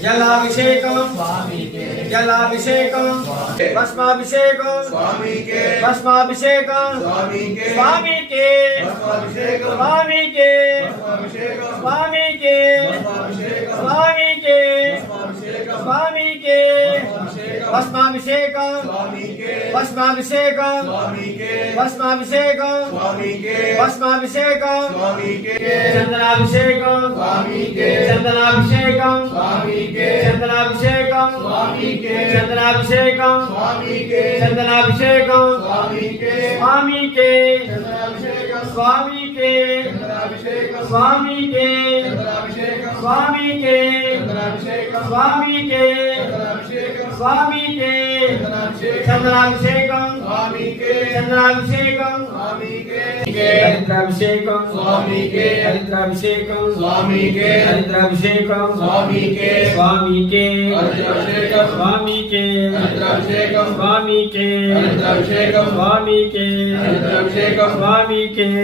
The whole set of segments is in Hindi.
जलाभिषेकम जलाभिषेकम भस्माभिषेकम भस्माभिषेकम स्वामी के स्वामी के स्वामी के स्वामी के स्वामी के स्वामी के भस्माभिषेकम भस्माभिषेकम भस्माभिषेकम भस्माभिषेकम चंदनाभिषेकम चंदनाभिषेकम चंदनाभिषेकम चंदनाभिषेकम चंदनाभिषेकम स्वामी के स्वामी के स्वामी के स्वामी के स्वामी के स्वामी के चंदनाभिषेकम चंदनाभिषेकम हरिद्राभिषेकम स्वामी के हरिद्राभिषेकम स्वामी के हरिद्राभिषेकम स्वामी के स्वामी के हरिद्राभिषेकम स्वामी के हरिद्राभिषेकम स्वामी के हरिद्राभिषेकम स्वामी के हरिद्राभिषेकम स्वामी के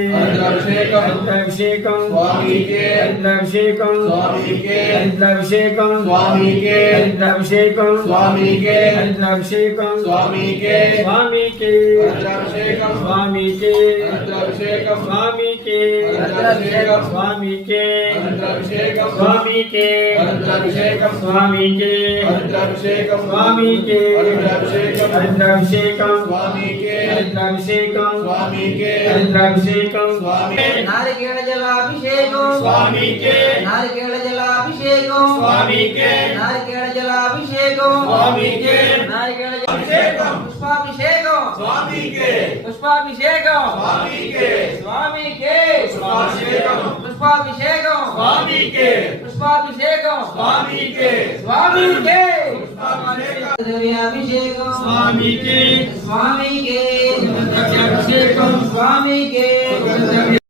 हरिद्राभिषेकम हरिद्राभिषेकम स्वामी के हरिद्राभिषेकम स्वामी के हरिद्राभिषेकम स्वामी के हरिद्राभिषेकम स्वामी के हरिद्राभिषेकम स्वामी के स्वामी के हरिद्राभिषेकम स्वामी के हरिद्राभिषेकम स्वामी के हरिद्राभिषेकम स्वामी के हरिद्राभिषेकम स्वामी के हरिद्राभिषेकम स्वामी के हरिद्राभिषेकम स्वामी के हरिद्राभिषेकम हरिद्राभिषेकम स्वामी के हरिद्राभिषेकम स्वामी के हरिद्राभिषेकम स्वामी नारिकेल जलाभिषेकम स्वामी के नारिकेल जलाभिषेकम स्वामी के नारिकेल जलाभिषेकम स्वामी के नारिकेल अभिषेकम पुष्पाभिषेकम स्वामी के पुष्पाभिषेकम स्वामी के स्वामी के पुष्पाभिषेकम पुष्पाभिषेकम स्वामी के पुष्पाभिषेकम स्वामी के स्वामी के पुष्पाभिषेकम द्रव्याभिषेकम स्वामी के स्वामी के अभिषेकम स्वामी के